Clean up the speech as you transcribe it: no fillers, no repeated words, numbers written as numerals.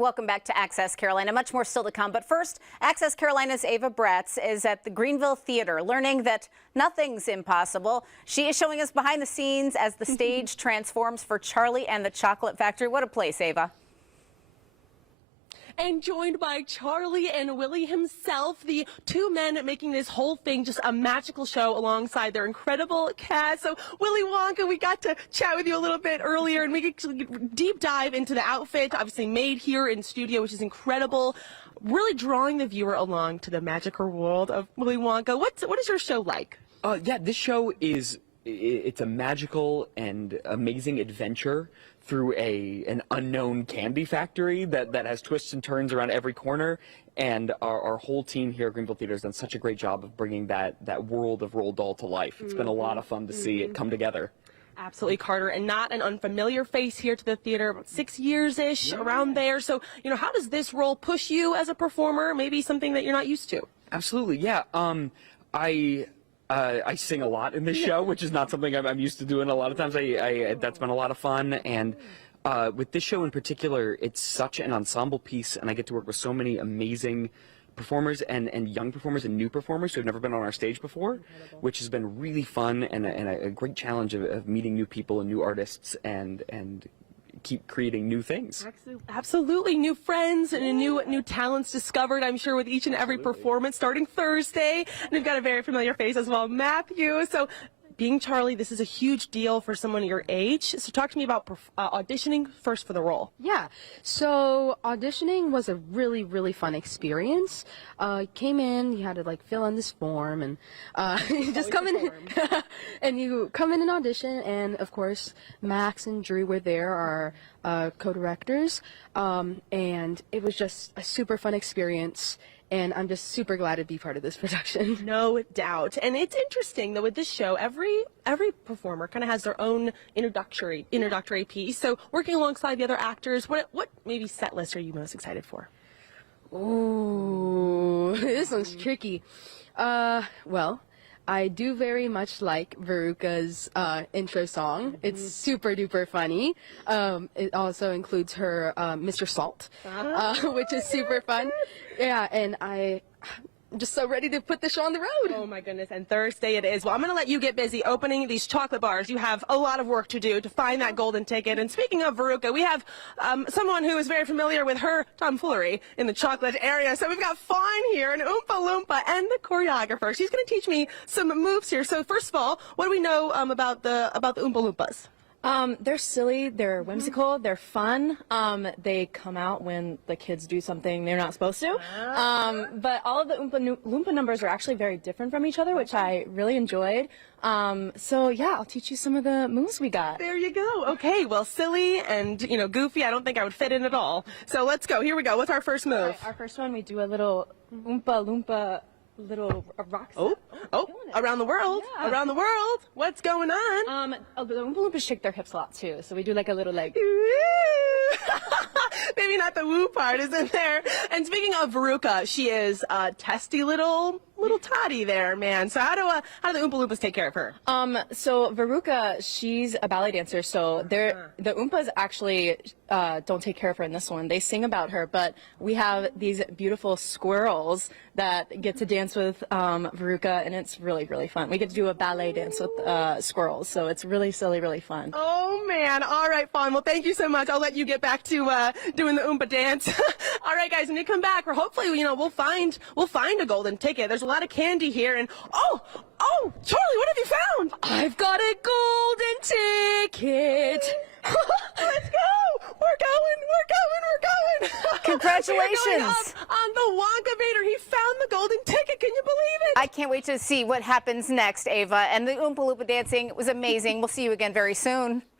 Welcome back to Access Carolina. Much more still to come. But first, Access Carolina's Ava Bratz is at the Greenville Theater, learning that nothing's impossible. She is showing us behind the scenes as the stage transforms for Charlie and the Chocolate Factory. What a place, Ava. And joined by Charlie and Willy himself, the two men making this whole thing just a magical show alongside their incredible cast. So Willy Wonka, we got to chat with you a little bit earlier, and we could deep dive into the outfit, obviously made here in studio, which is incredible. Really drawing the viewer along to the magical world of Willy Wonka. What is your show like? Yeah, this show it's a magical and amazing adventure through an unknown candy factory that has twists and turns around every corner, and our whole team here at Greenville Theater has done such a great job of bringing that world of Roald Dahl to life. It's been a lot of fun to see it come together. Absolutely, Carter, and not an unfamiliar face here to the theater, about 6 years-ish, around there. So, how does this role push you as a performer? Maybe something that you're not used to? Absolutely, yeah. I sing a lot in this show, which is not something I'm used to doing a lot of times. That's been a lot of fun, and with this show in particular, it's such an ensemble piece, and I get to work with so many amazing performers and young performers and new performers who have never been on our stage before, which has been really fun and a great challenge of meeting new people and new artists and keep creating new things. Absolutely, new friends and new talents discovered, I'm sure, with each and every performance starting Thursday. And we've got a very familiar face as well, Matthew. So being Charlie, this is a huge deal for someone your age. So talk to me about auditioning first for the role. Yeah, so auditioning was a really, really fun experience. Came in, you had to fill in this form, and you just come in and you come in and audition, and of course Max and Drew were there, our co-directors, and it was just a super fun experience. And I'm just super glad to be part of this production. No doubt. And it's interesting, though, with this show, every performer kind of has their own introductory piece. So working alongside the other actors, what maybe set list are you most excited for? Ooh, this one's tricky. Well, I do very much like Veruca's intro song. It's super duper funny. It also includes her Mr. Salt, which is super fun. Yeah, and I'm just so ready to put the show on the road. Oh my goodness, and Thursday it is. Well, I'm going to let you get busy opening these chocolate bars. You have a lot of work to do to find that golden ticket. And speaking of Veruca, we have someone who is very familiar with her tomfoolery in the chocolate area. So we've got Fawn here, an Oompa Loompa, and the choreographer. She's going to teach me some moves here. So first of all, what do we know about the Oompa Loompas? They're silly, they're whimsical, they're fun. They come out when the kids do something they're not supposed to. But all of the Loompa numbers are actually very different from each other, which I really enjoyed. So yeah, I'll teach you some of the moves we got. There you go. Okay, well, silly and, goofy, I don't think I would fit in at all. So let's go. Here we go. What's our first move? Right, our first one, we do a little Oompa Loompa rock step. Oh, around the world. Yeah. Around the world. What's going on? The Oompa Loompas shake their hips a lot too, so we do like a little Maybe not the woo part is in there. And speaking of Veruca, she is a testy little toddy there, man. So how do the Oompa Loompas take care of her? So Veruca, she's a ballet dancer, so the Oompas actually don't take care of her in this one. They sing about her, but we have these beautiful squirrels that get to dance with Veruca, and it's really, really fun. We get to do a ballet dance with squirrels, so it's really silly, really fun. Oh man! All right, Fawn. Well, thank you so much. I'll let you get back to doing the Oompa dance. All right, guys, when you come back, hopefully, we'll find a golden ticket. There's a lot of candy here, and oh, Charlie, what have you found? I've got a golden ticket. Let's go! We're going! Congratulations! On the Wonka-vator, he found the golden ticket. Can you believe it? I can't wait to see what happens next, Ava. And the Oompa Loompa dancing was amazing. We'll see you again very soon.